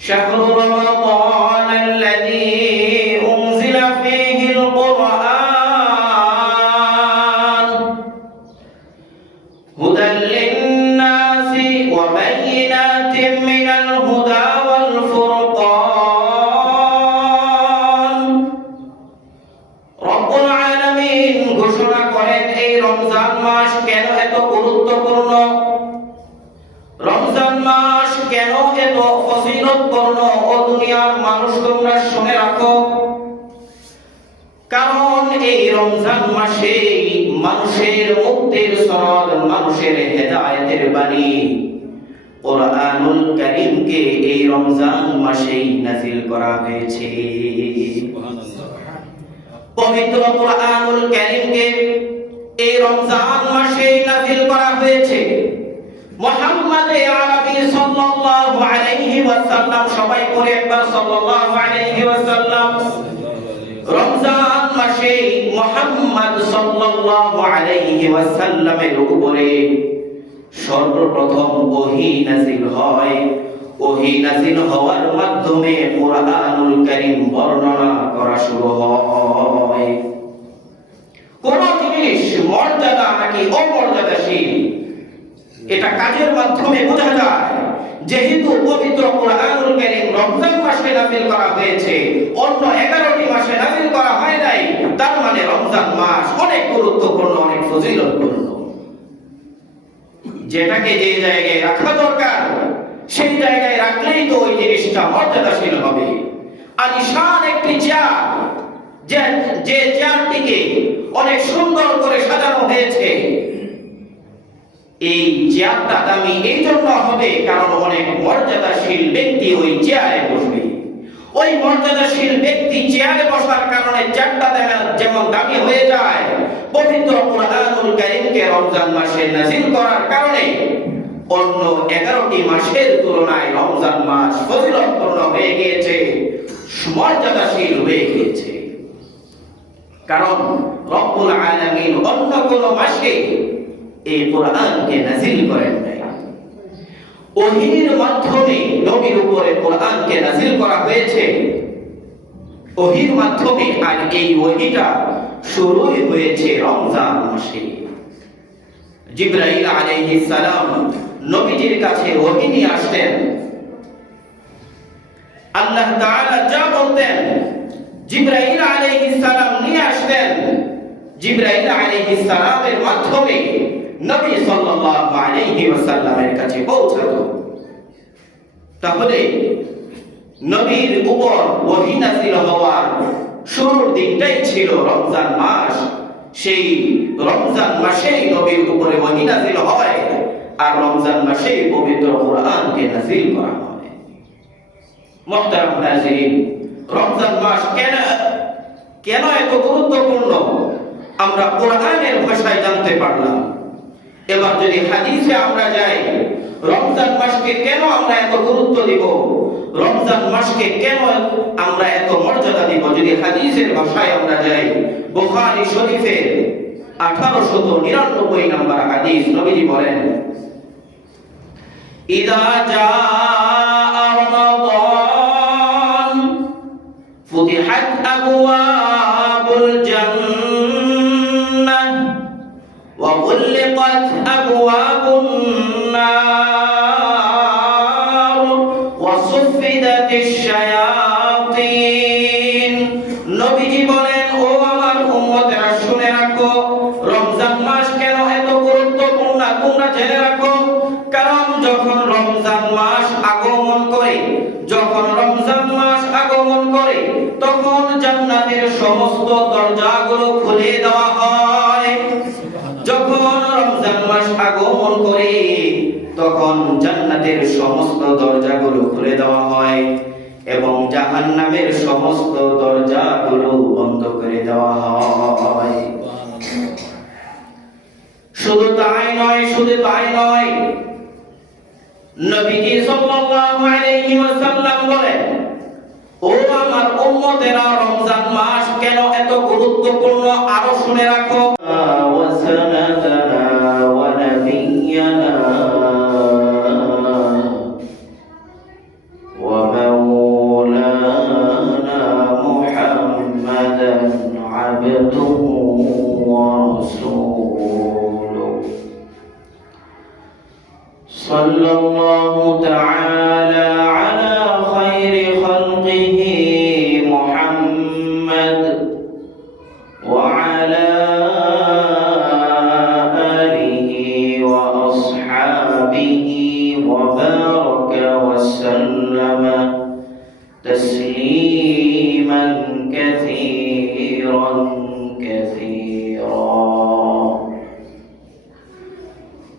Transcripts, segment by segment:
شهر رمضان الذي أنزل فيه القرآن هدى للناس وبينات من الهدى والفرقان رب العالمين ঘোষণা করেন এই রমজান মাস কেন এত গুরুত্বপূর্ণ, রমজান মাস কেন এত ফজিলতপূর্ণ ও দুনিয়ার মানুষ তোমরা শুনে রাখো। কারণ এই রমজান মাসে মানুষের মুক্তির সনদ, মানুষের হেদায়েতের বাণী কোরআনুল কারীমকে এই রমজান মাসেই নাযিল করা হয়েছে। পবিত্র কোরআনুল কারীমকে এই রমজান মাসেই নাযিল করা হয়েছে। মুহাম্মদ আরবি সাল্লাল্লাহু আলাইহি ওয়াসাল্লাম, সবাই পড়ে একবার সাল্লাল্লাহু আলাইহি ওয়াসাল্লাম। রমজান মাসে মুহাম্মদ সাল্লাল্লাহু আলাইহি ওয়াসাল্লামের উপরে সর্বপ্রথম ওহী নাযিল হয়। ওহী নাযিল হওয়ার মাধ্যমে কোরআনুল কারীম বর্ণনা করা শুরু হয়। কোন জিনিস মর্যাদা নাকি অমর্যাদাশীল এটা কাজের মাধ্যমে বোঝা যায়। যেহেতু পবিত্র কোরআনুল কারীম রমজান মাসে নাযিল করা হয়েছে, অন্য 11টি মাসে নাযিল করা হয় নাই, তার মানে রমজান মাস অনেক গুরুত্বপূর্ণ, অনেক ফজিলতপূর্ণ। যেটাকে যে জায়গায় রাখা দরকার সেই জায়গায় রাখলেই তো ওই জিনিসটা মর্যাদাশীল হবে। আলিশান একটি চেয়ার, যে চেয়ারটিকে অনেক সুন্দর করে সাজানো হয়েছে, এই চেয়ারটা দামি এই জন্য হবে কারণ অনেক মর্যাদাশীল ব্যক্তি ওই চেয়ারে বসবে। ওই মর্যাদাশীল ব্যক্তি চেয়ারে বসার কারণে চেয়ারটা যেমন দামি হয়ে যায়, পবিত্র কোরআনুল কারীমকে রমজান মাসে নাযিল করার কারণে অন্য 11টি মাসের তুলনায় রমজান মাস ফজিলতপূর্ণ হয়ে গিয়েছে, মর্যাদাশীল হয়ে গিয়েছে। কারণ রব্বুল আলামিন অন্য কোন মাসে এই কোরআনকে নাযিল করেন নাই। ওহীর মাধ্যমে নবীর উপরে কোরআনকে নাযিল করা হয়েছে, ওহীর মাধ্যমে। আর এই ওহীটা শুরু হয়েছে রমজান মাসে। জিবরাইল আলাইহিস সালাম নবীজির কাছে ওহী নিয়ে আসতেন। আল্লাহ তাআলা যা বলতেন জিবরাইল আলাইহিস সালাম নিয়ে আসতেন। জিবরাইল আলাইহিস সালামের মাধ্যমে নবী সাল্লাল্লাহু আলাইহি ওয়াসাল্লামের কাছে পৌঁছাতো। তাহলে নবীর উপর ওহী নাযিল হওয়ার শুরুর দিনটাই ছিল রমজান মাস। সেই রমজান মাসেই নবীর উপরে ওহী নাযিল হয়, আর রমজান মাসেই পবিত্র কোরআনকে নাযিল করা হয়। মুহতারাম নাযিরিন, রমজান মাস কেন এত গুরুত্বপূর্ণ আমরা কোরআনের ভাষায় জানতে পারলাম। এবার যদি হাদিসে আমরা যাই, রমজান মাসকে কেন আমরা এত গুরুত্ব দিব, রমজান মাসকে কেন আমরা এত মর্যাদা দিব, যদি হাদিসের ভাষায় আমরা যাই, বুখারী শরীফের 1899 নম্বর হাদিস, নবীজি বলেন, ইযা জাআ রমাদান ফুতিহাত আবওয়াবুল জান্নাহ ওয়া গুলিকাত আবওয়াবুন নার ওয়া সুফিদাতিশ শায়াতিন। নবীজি বলেন, ও আমার উম্মতেরা শুনে রাখো, রমজান মাস কেন এত গুরুত্বপূর্ণ তোমরা জেনে রাখো। কারণ যখন রমজান মাস আগমন করে, তখন জান্নাতের সমস্ত দরজাগুলো খুলে দেওয়া হয়। যখন রমজান মাস আগমন করে তখন জান্নাতের সমস্ত দরজাগুলো খুলে দেওয়া হয় এবং জাহান্নামের সমস্ত দরজাগুলো বন্ধ করে দেওয়া হয়। শুধু তাই নয়, নবীজি সাল্লাল্লাহু আলাইহি ওয়াসাল্লাম বলেন, ও আমার উম্মতেরা, রমজান মাস কেন এত গুরুত্বপূর্ণ আরো শুনে রাখো। ومولانا صلى الله تعالى على خير خلقه محمد وعلى آله وأصحابه وبارك وسلم تسليما كثيرا كثيرا.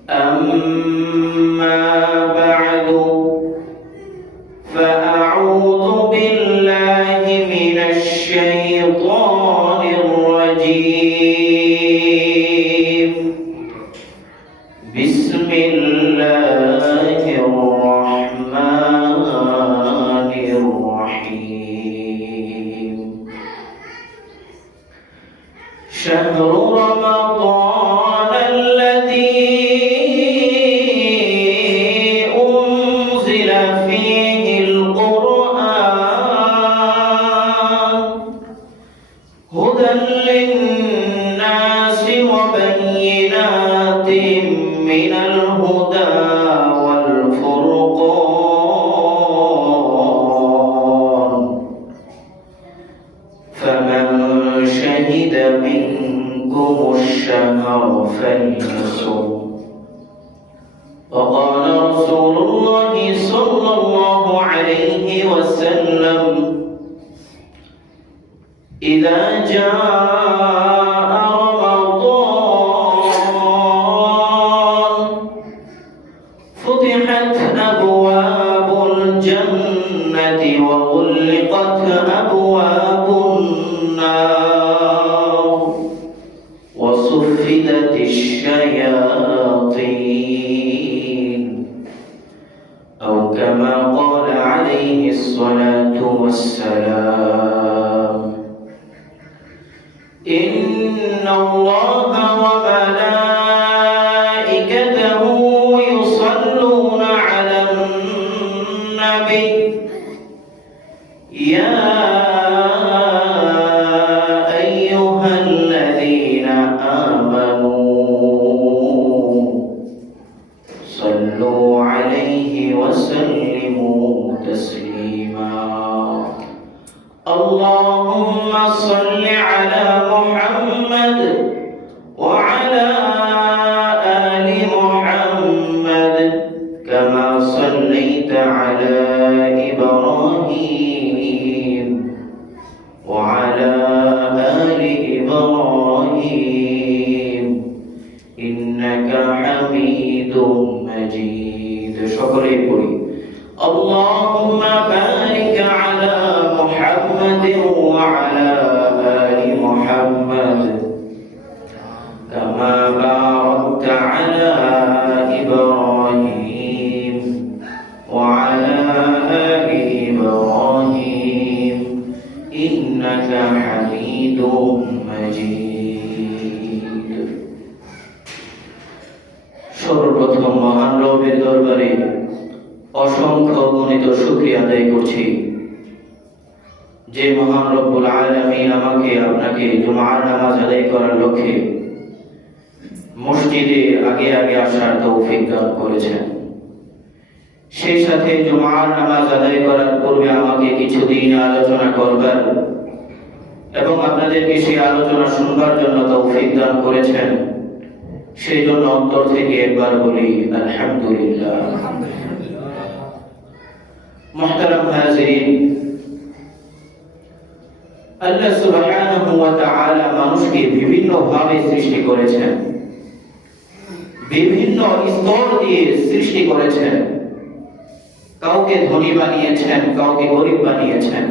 أما بعد فأعوذ بالله من الشيطان الرجيم. بسم الله الرحمن الرحيم. شهر رمضان الذي أنزل فيه القرآن هدى للناس وبينات من الهدى والفرقان فمن شهد منكم الشهر فليصم. وقال رسول الله صلى الله عليه وسلم إذا جاء رمضان فتحت أبواب الجنة وغلقت أبواب النار وصفدت الشياطين أو كما قال عليه الصلاة والسلام. إن الله وملائكته يصلون على النبي يا أيها الذين آمنوا صلوا عليه وسلموا تسليما. اللهم صل على محمد وعلى آل محمد كما صليت على إبراهيم وعلى آل إبراهيم إنك حميد مجيد. شكرا لك. اللهم بارك على محمد وعلى آل محمد كما باركت على إبراهيم وعلى آل إبراهيم إنك حميد مجيد. সর্বপ্রথম মহান রবের দরবারে অসংখ্য গণিত শুকরিয়া আদায় করছি যে মহান রব্বুল আলামিন আমাকে আপনাকে জুমার নামাজ আদায় করার লক্ষ্যে মসজিদে আগে আগে আসার তৌফিক দান করেছেন। সেই সাথে জুমার নামাজ আদায় করার পূর্বে আমাকে কিছুদিন আলোচনা করবার এবং আপনাদেরকে সেই আলোচনা শুনবার জন্য তৌফিক দান করেছেন। সেই জন্য অন্তর থেকে একবার বলি আলহামদুলিল্লাহ। মুহতারাম হাজিরিন, আল্লাহ সুবহানাহু ওয়া তাআলা মানুষকে বিভিন্ন ভাবে সৃষ্টি করেছেন, বিভিন্ন স্তর দিয়ে সৃষ্টি করেছেন। কাউকে ধনী বানিয়েছেন, কাউকে গরিব বানিয়েছেন,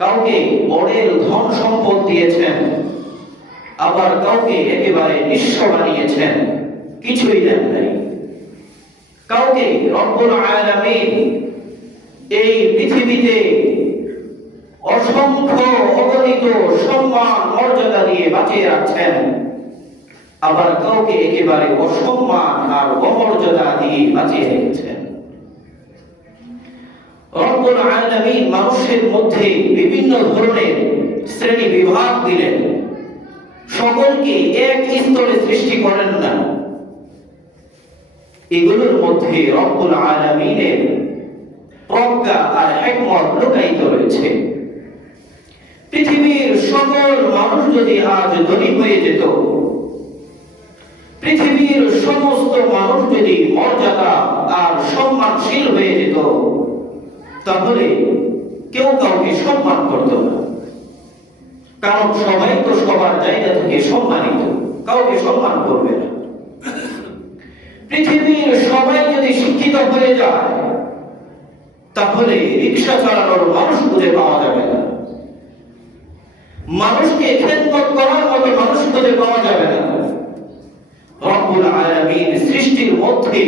কাউকে অঢেল ধন সম্পদ দিয়েছেন, আবার কাউকে একেবারে নিঃস্ব বানিয়েছেন, কিছুই দেন নাই। কাউকে রব্বুল আলামিন এই পৃথিবীতে অসংখ্য অগণিত সম্মান মর্যাদা দিয়ে বাঁচিয়ে রাখছেন, আবার কাউকে একেবারে অসম্মান আর অমর্যাদা দিয়ে বাঁচিয়ে রেখেছেন। রব্বুল আলামিন মানুষের মধ্যে বিভিন্ন ধরনের শ্রেণী বিভাগ দিলেন, সকলকে এক স্তরে সৃষ্টি করেন না। এগুলোর মধ্যে রব্বুল আলামিনের প্রজ্ঞা আর হিকমত লুকায়িত রয়েছে। পৃথিবীর সকল মানুষ যদি আজ ধনী হয়ে যেত, পৃথিবীর সমস্ত মানুষ যদি মর্যাদা আর সম্মানশীল হয়ে যেত, তাহলে কেউ কাউকে সম্মান করত না। কারণ সবাই তো সবার জায়গা থেকে সম্মানিত, কাউকে সম্মান করবে না। পৃথিবীর সবাই যদি শিক্ষিত হয়ে যায়, তাহলে রিকশা চালানোর মানুষ খুঁজে পাওয়া যাবে না, মানুষকে খেদমত করার মতো মানুষ খুঁজে পাওয়া যাবে না। রব্বুল আলামিন সৃষ্টির মধ্যে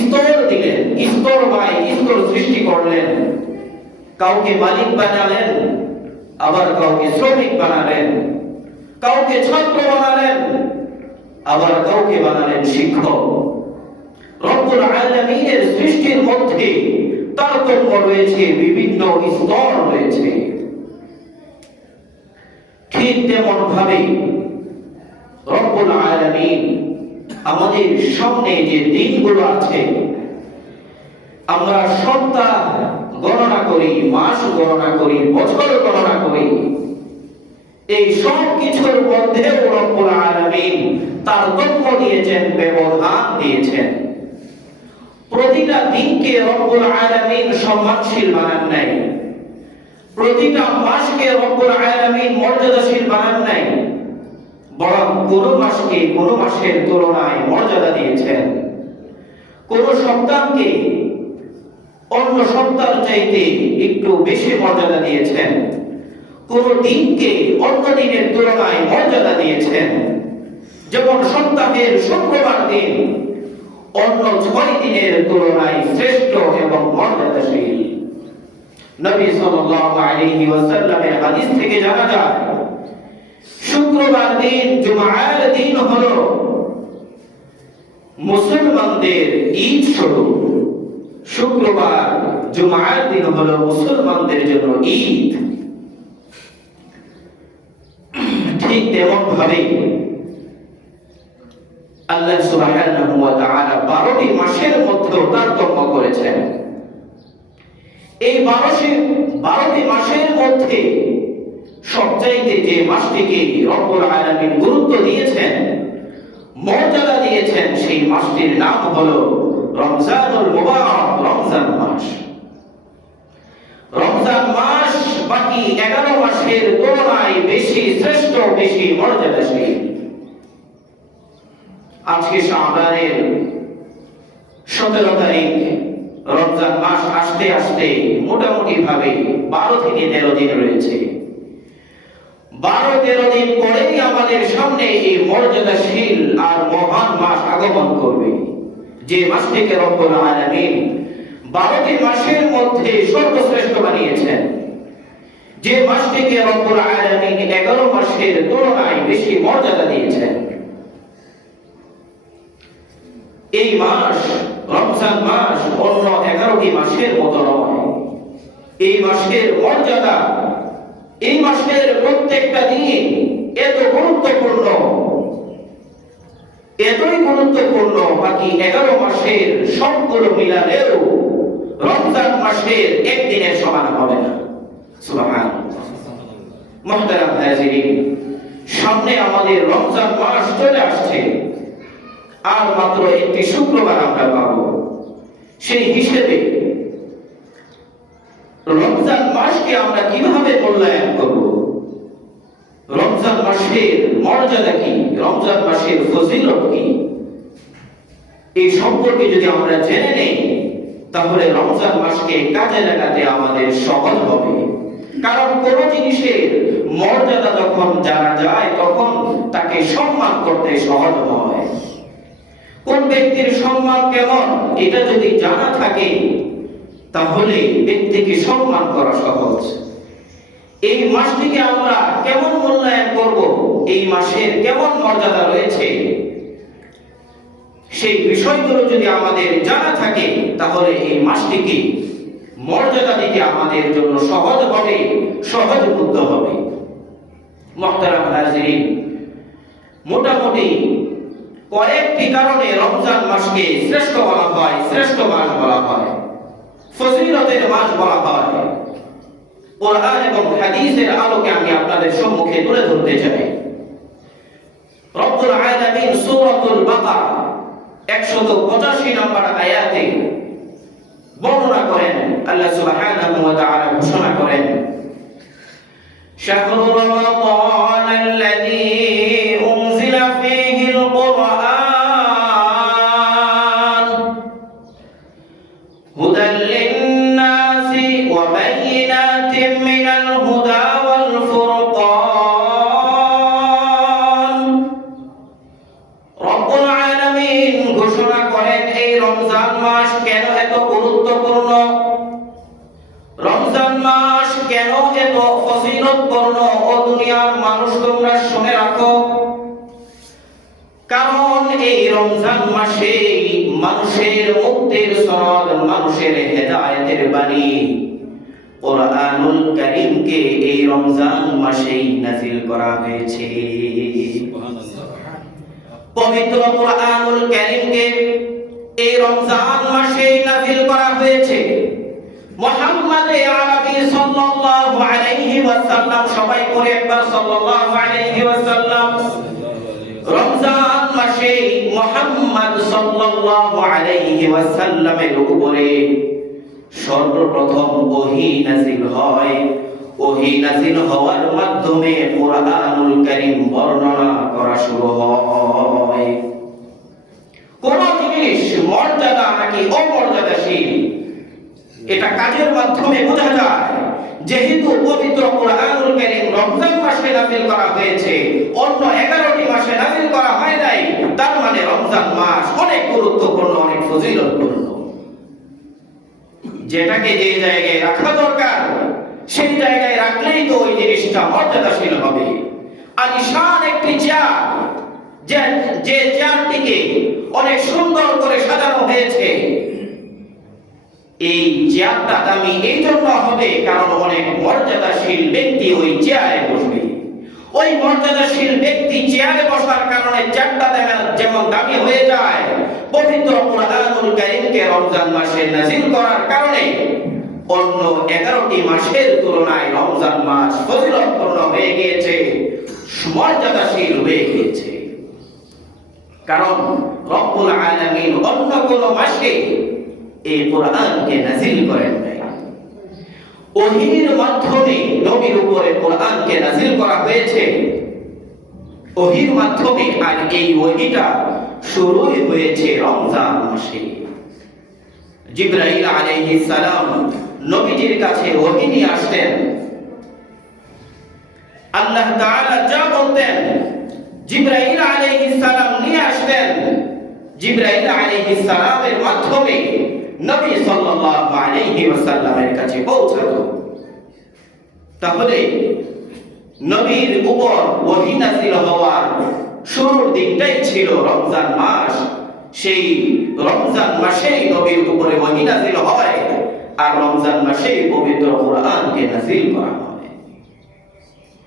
স্তর দিলেন, স্তর বাই স্তর সৃষ্টি করলেন। কাউকে মালিক বানালেন, আবার কাউকে শ্রমিক বানালেন, কাউকে ছাত্র বানালেন, আবার কাউকে বানালেন শিক্ষক। রব্বুল আলামিনের সৃষ্টির মধ্যে তারতম্য রয়েছে, বিভিন্ন স্তর রয়েছে। ঠিক তেমন ভাবে রব্বুল আলামিন আমাদের সামনে যে দিনগুলো আছে, আমরা সপ্তাহ গণনা করি, মাস গণনা করি, বছর গণনা করি, এই সব কিছুর মধ্যেও রব্বুল আলামিন তারতম্য দিয়েছেন, ব্যবধান দিয়েছেন। প্রতিটা দিনকে রব্বুল আলামিন সম্মানশীল বানান নাই, প্রতিটা মাসকে রব্বুল আলামিন মর্যাদাশীল বানান নাই, বরং কোন মাসকে কোন মাসের তুলনায় মর্যাদা দিয়েছেন। কোন সপ্তাহকে অন্য সপ্তাহের চাইতে একটু বেশি মর্যাদা দিয়েছেন, কোন দিনকে অন্য দিনের তুলনায় মর্যাদা দিয়েছেন। যেমন সপ্তাহের শুক্রবার দিন অন্য 6 দিনের তুলনায় শ্রেষ্ঠ এবং মর্যাদাশীল। নবী সাল্লাল্লাহু আলাইহি ওয়াসাল্লামের হাদিস থেকে জানা যায়, শুক্রবার দিন, জুমার দিন হলো মুসলমানদের ঈদ স্বরূপ। শুক্রবার, জুমার দিন হলো মুসলমানদের জন্য ঈদ। ঠিক তেমন ভাবে আল্লাহ সুবহানাহু ওয়া তাআলা 12টি মাসের মধ্যে তারতম্য করেছেন। এই 12টি মাসের মধ্যে সবচাইতে যে মাসটিকে রব্বুল আলামিন গুরুত্ব দিয়েছেন, মর্যাদা দিয়েছেন, সেই মাসটির নাম হলো রমজানুল মুবারক, রমজান মাস। রমজান মাস বাকি 11 মাসের তুলনায় বেশি শ্রেষ্ঠ, বেশি মর্যাদাশীল। আজকে শাবানের 17 তারিখ, রমজান মাস আসতে আসতে মোটামুটি ভাবে 12 থেকে 13 দিন রয়েছে। 12-13 দিন পরেই আমাদের সামনে এই মর্যাদাশীল আর মহান মাস আগমন করবে, যে মাসটিকে রব্বুল আলামিন 12টি মাসের মধ্যে সর্বশ্রেষ্ঠ বানিয়েছেন, যে মাসটিকে রব্বুল আলামিন 11 মাসের তুলনায় বেশি মর্যাদা দিয়েছেন। এই মাস, রমজান মাস, অন্য 11টি মাসের মতো নয়। এই মাসের মর্যাদা, এই মাসের প্রত্যেকটা দিন এত গুরুত্বপূর্ণ, এতই গুরুত্বপূর্ণ, বাকি 11 মাসের সবগুলো মিলালেও রমজান মাসের একদিনের সমান হবে না। সুবহানাল্লাহ। মুহতারাম হাজিরিন, সামনে আমাদের রমজান মাস চলে আসছে, আর মাত্র একটি শুক্রবার আমরা পাবো। সেই হিসেবে রমজান মাসকে আমরা কিভাবে মূল্যায়ন করব? রমজান মাসের মর্যাদা কি, রমজান মাসের ফজিলত কি, এই সম্পর্কে যদি আমরা জেনে নেই, তাহলে রমজান মাসকে কাজে লাগাতে আমাদের সহজ হবে। কারণ কোন জিনিসের মর্যাদা যখন জানা যায়, তখন তাকে সম্মান করতে সহজ হয়। কোন ব্যক্তির সম্মান কেমন, এটা যদি জানা থাকে, তাহলে ব্যক্তিকে সম্মান করা সহজ। এই মাসটিকে আমরা কেমন মূল্যায়ন করব, এই মাসের কেমন মর্যাদা রয়েছে, সেই বিষয়গুলো যদি আমাদের জানা থাকে, তাহলে এই মাসটিকে মর্যাদা দিতে আমাদের জন্য সহজ হবে, সহজবোধ্য হবে। মুহতারাম হাজিরিন, মোটামুটি কয়েকটি কারণে রমজান মাসকে শ্রেষ্ঠ বলা হয়, শ্রেষ্ঠ মাস বলা হয়, ফজিলতের মাস বলা হয়। কোরআন এবং হাদিসের আলোকে আমি আপনাদের সম্মুখে তুলে ধরতে চাই। রব্বুল আলামিন সূরাতুল বাকারা 185 নম্বর আয়াতে বর্ণনা করেন, আল্লাহ সুবহানাহু ওয়া তাআলা ঘোষণা করেন, শাহরু রমাদানাল্লাযী উনজিলা ফীহিল কুরআন হুদাল লিন-নাসি ওয়া বায়িনাতিন মিনাল হুদা ওয়াল ফুরকান। রব্বুল আলামিন ঘোষণা করেন এই রমজান মাস কেন এত গুরুত্বপূর্ণ, রমজান মাস কেন এত ফজিলতপূর্ণ। ও দুনিয়ার মানুষ তোমরা শুনে রাখো, কারণ এই রমজান মাসে মানুষের মুক্তির সনদ, মানুষের হেদায়েতের বাণী কোরআনুল কারীমকে এই রমজান মাসেই নাযিল করা হয়েছে। পবিত্র কোরআনুল কারীমকে এই রমজান মাসেই নাযিল করা হয়েছে। মুহাম্মদ আরবি সাল্লাল্লাহু আলাইহি ওয়াসাল্লাম, সবাই পড়ে একবার সাল্লাল্লাহু আলাইহি ওয়াসাল্লাম। রমজান মাসে মুহাম্মদ সাল্লাল্লাহু আলাইহি ওয়াসাল্লামের উপরে সর্বপ্রথম ওহী নাযিল হয়। ওহী নাযিল হওয়ার মাধ্যমে কোরআনুল কারীম বর্ণনা করা শুরু হয়। কোন জিনিস মর্যাদা নাকি অমর্যাদাশীল এটা কাজের মাধ্যমে বোঝা যায়। যেহেতু পবিত্র কোরআনুল কারীম রমজান মাসে নাযিল করা হয়েছে, অন্য 11টি মাসে নাযিল করা হয় নাই, তার মানে রমজান মাস অনেক গুরুত্বপূর্ণ, অনেক ফজিলতপূর্ণ। যেটাকে যে জায়গায় রাখা দরকার সেই জায়গায় রাখলেই তো ওই জিনিসটা মর্যাদাশীল হবে। আলিশান একটি চেয়ার, যে চেয়ারটিকে অনেক সুন্দর করে সাজানো হয়েছে, এই চেয়ারটা দামি এই জন্য হবে কারণ অনেক মর্যাদাশীল ব্যক্তি ওই চেয়ারে বসবে। ওই মর্যাদাশীল ব্যক্তি চেয়ারে বসার কারণে চেয়ারটা যেমন দামি হয়ে যায়, পবিত্র কোরআনুল কারীমকে রমজান মাসে নাযিল করার কারণে অন্য 11টি মাসের তুলনায় রমজান মাস ফজিলতপূর্ণ হয়ে গিয়েছে, মর্যাদাশীল হয়ে গিয়েছে। কারণ রব্বুল আলামিন অন্য কোন মাসে এই কোরআনকে নাযিল করেন নাই। ওহীর মাধ্যমে নবীর উপরে কোরআনকে নাযিল করা হয়েছে, ওহীর মাধ্যমে। আর এই ওহীটা শুরু হয়েছে রমজান মাসে। জিবরাইল আলাইহিস সালাম নবীজির কাছে ওহী নিয়ে আসতেন। আল্লাহ তাআলা যা বলতেন জিবরাইল আলাইহিস সালাম নিয়ে আসতেন। জিবরাইল আলাইহিস সালামের মাধ্যমে নবী সাল্লাল্লাহু আলাইহি ওয়াসাল্লামের কাছে পৌঁছাতো। তাহলে নবীর উপর ওহী নাযিল হওয়ার শুরুর দিনটাই ছিল রমজান মাস। সেই রমজান মাসেই নবীর উপরে ওহী নাযিল হয়, আর রমজান মাসেই পবিত্র কোরআনকে নাযিল করা হয়।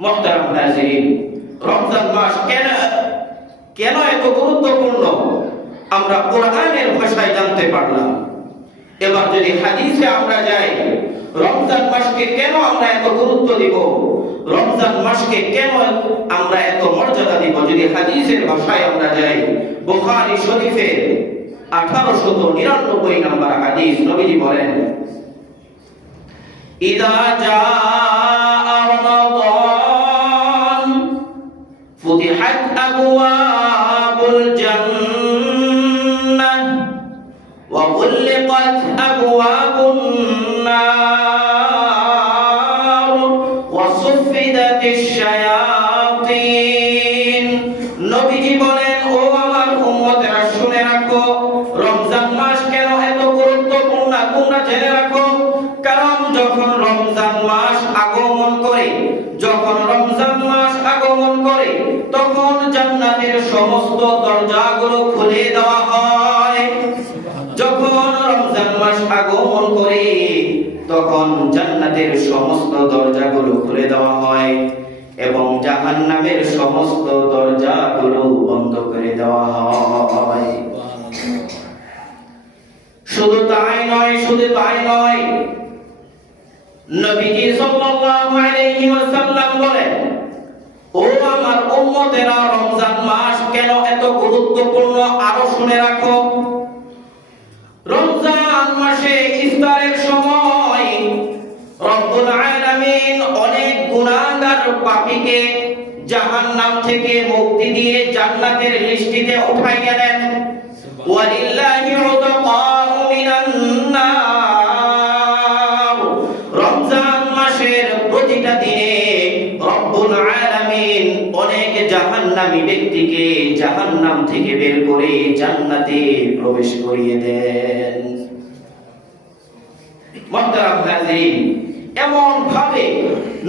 মুহতারাম হাজিরিন, রমজান মাস কেন এত গুরুত্বপূর্ণ আমরা কোরআনের ভাষায় জানতে পারলাম। এবার যদি হাদিসে আমরা যাই, রমজান মাসকে কেন আমরা এত গুরুত্ব দিব, রমজান মাসকে কেন আমরা এত মর্যাদা দিব, যদি হাদিসের ভাষায় আমরা যাই, বুখারী শরীফের 1899 নম্বর হাদিস, নবীজি বলেন, ইদা জাআ রমাদান ফুতিহাত আবওয়াবুল জান্নাহ ওয়া গুলিকাত আবওয়াবুন নার ওয়া সুফিদাতিশ শায়াতিন। নবীজি বলেন, ও আমার উম্মতেরা শুনে রাখো, রমজান মাস কেন এত গুরুত্বপূর্ণ তোমরা জেনে রাখো। কারণ যখন রমজান মাস আগমন করে, তখন জান্নাতের সমস্ত দরজাগুলো খুলে দেওয়া হয়। যখন রমজান মাস আগমন করে তখন জান্নাতের সমস্ত দরজাগুলো খুলে দেওয়া হয়। এবং জাহান্নামের সমস্ত দরজাগুলো বন্ধ করে দেওয়া হয়। শুধু তাই নয়, নবীজি সাল্লাল্লাহু আলাইহি ওয়াসাল্লাম বলেন, ও আমার উম্মতেরা, রমজান মাস কেন এত গুরুত্বপূর্ণ আরো শুনে রাখো। রমজান মাসে ইফতারের সময় রব্বুল আলামিন অনেক গুনাহগার পাপীকে জাহান্নাম থেকে মুক্তি দিয়ে জান্নাতের লিস্টিতে উঠাইয়া দেন। ওয়ালিল্লাহি উতকাউ মিনান নার। রমজান মাসের প্রতিটা দিনে রব্বুল আলামিন অনেক জাহান্নামী ব্যক্তিকে জাহান্নাম থেকে বের করে জান্নাতে প্রবেশ করিয়ে দেন। মুহতারাম হাজিরিন, এমন ভাবে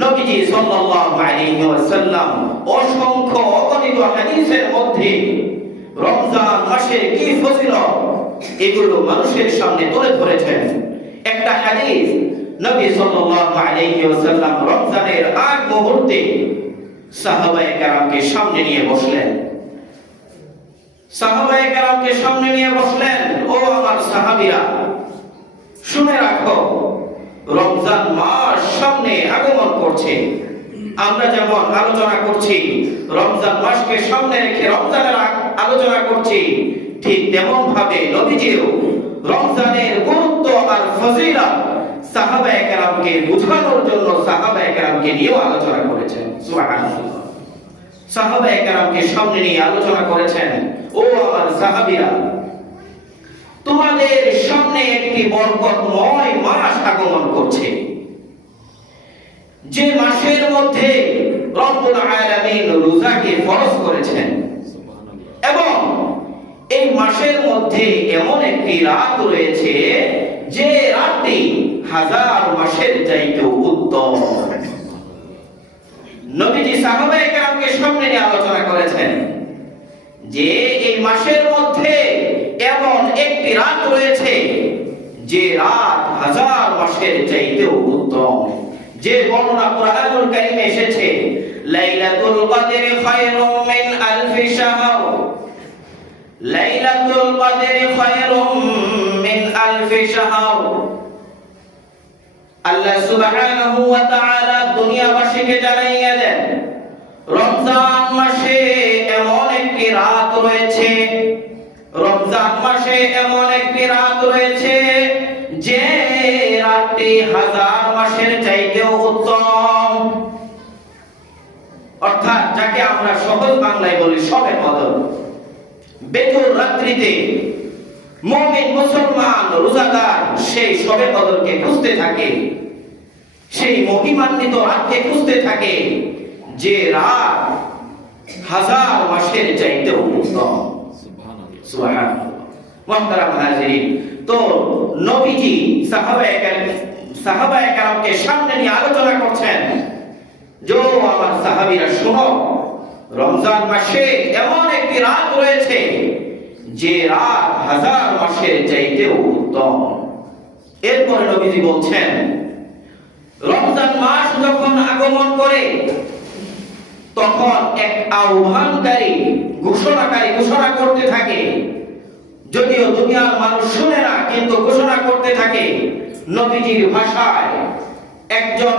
নবীজি সাল্লাল্লাহু আলাইহি ওয়াসাল্লাম অসংখ্য অগণিত হাদিসের মধ্যে রমজান মাসের কি ফজিলত এগুলো মানুষের সামনে তুলে ধরেছেন। একটা হাদিস, নবী সাল্লাল্লাহু আলাইহি ওয়াসাল্লাম রমজানের আগ মুহূর্তে সাহাবায়ে কেরামকে সামনে নিয়ে বসলেন। ও আমার সাহাবীরা, শুনে রাখো, রমজান মাস সামনে আগমন করছে। আমরা যেমন আলোচনা করছি, রমজান মাসকে সামনে রেখে রমজানের আলোচনা করছি, ঠিক তেমন ভাবে নবীজিও রমজানের গুরুত্ব আর ফজিলত সাহাবায়ে কেরামকে বোঝানোর জন্য সাহাবায়ে কেরামকে নিয়েও আলোচনা করেছেন। সুবহানাল্লাহ। সাহাবায়ে কেরামকে সামনে নিয়ে আলোচনা করেছেন, ও আমার সাহাবীরা, তোমাদের সামনে একটি বরকতময় মাস আগমন করছে, যে মাসের মধ্যে রব্বুল আলামিন রোজাকে ফরজ করেছেন, এবং এই মাসের মধ্যে এমন একটি রাত রয়েছে যে রাতটি হাজার মাসের চাইতেও উত্তম। নবীজি সাহাবায়ে কেরামকে সামনে নিয়ে আলোচনা করেছেন যে এই মাসের মধ্যে এমন একটি রাত রয়েছে যে রাত হাজার মাসের চাইতেও উত্তম। যে বর্ণনা কুরআনুল কারীমে এসেছে, লাইলাতুল কদরি খায়রুম মিন আলফি শাহর, লাইলাতুল কদরি খায়রুম মিন আলফি শাহর। আল্লাহ সুবহানাহু ওয়া তাআলা দুনিয়াবাসীকে জানাইয়া দেন, রমজান মাসে এমন একটি রাত রয়েছে, রমজান মাসে এমন একটি রাত রয়েছে যে রাতটি হাজার মাসের চাইতেও উত্তম। অর্থাৎ যাকে আমরা সহজ বাংলায় বলি শবে কদর। বেজুর রাত্রিতে মুমিন মুসলমান রোজাদার সেই শবে কদরকে খুঁজতে থাকে, সেই মহিমান্বিত রাতকে খুঁজতে থাকে যে রাত হাজার মাসের চাইতেও উত্তম। সুবহানাল্লাহ। মুহতারাম হাজিরিন, তো নবীজি সাহাবায়ে কেরামকে সামনে নিয়ে আলোচনা করছেন, যে আমার সাহাবীরা শুনো, রমজান মাসে এমন একটি রাত রয়েছে যে রাত হাজার মাসের চাইতেও উত্তম। এরপরে নবীজি বলছেন, রমজান মাস যখন আগমন করে তখন এক আহ্বানকারী ঘোষণা করতে থাকে, যদিও দুনিয়ার মানুষ শুনে না, কিন্তু ঘোষণা করতে থাকে নবীজির ভাষায়। একজন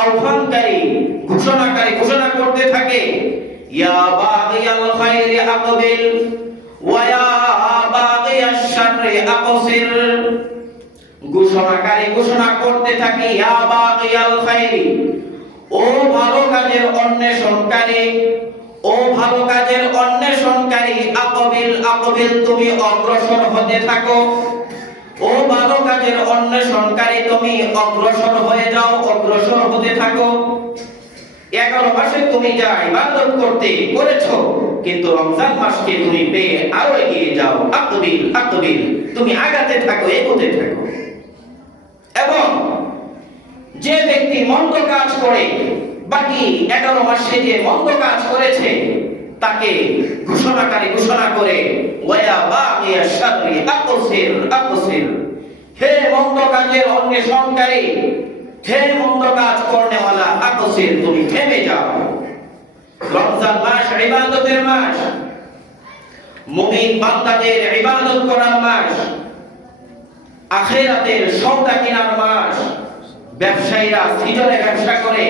আহ্বানকারী ঘোষণা করতে থাকে, ইয়া বাগিয়াল খায়রি আকবিল ওয়া ইয়া বাগিয়াশ শাররি আকসির। ঘোষণাকারী ঘোষণা করতে থাকে, ইয়া বাগিয়াল খায়রি, ও ভালো কাজের অন্বেষণকারী, ও ভালো কাজের অন্বেষণকারী, আকবিল তুমি অগ্রসর হতে থাকো, ও ভালো কাজের অন্বেষণকারী তুমি অগ্রসর হয়ে যাও, অগ্রসর হতে থাকো। 11 মাসে তুমি যা ইবাদত করেছো, কিন্তু রমজান মাসকে তুমি পেয়ে আরো এগিয়ে যাও, আকবিল তুমি আগাতে থাকো, এগোতে থাকো। এবং যে ব্যক্তি মন্দ কাজ করে, বাকি 11 মাসে যে মন্দ কাজ করেছে, তাকে ঘোষণাকারী ঘোষণা করে, ওয়া বাগিয়াশ শাররি আকসির, হে মন্দ কাজের অন্বেষণকারী, হে মন্দ কাজ করনেওয়ালা, আকসির তুমি থেমে যাও। রমজান মাস ইবাদতের মাস, মুমিন বান্দাদের ইবাদত করার মাস, আখিরাতের সওদা কেনার মাস। ব্যবসায়ীরা সিজনে ব্যবসা করে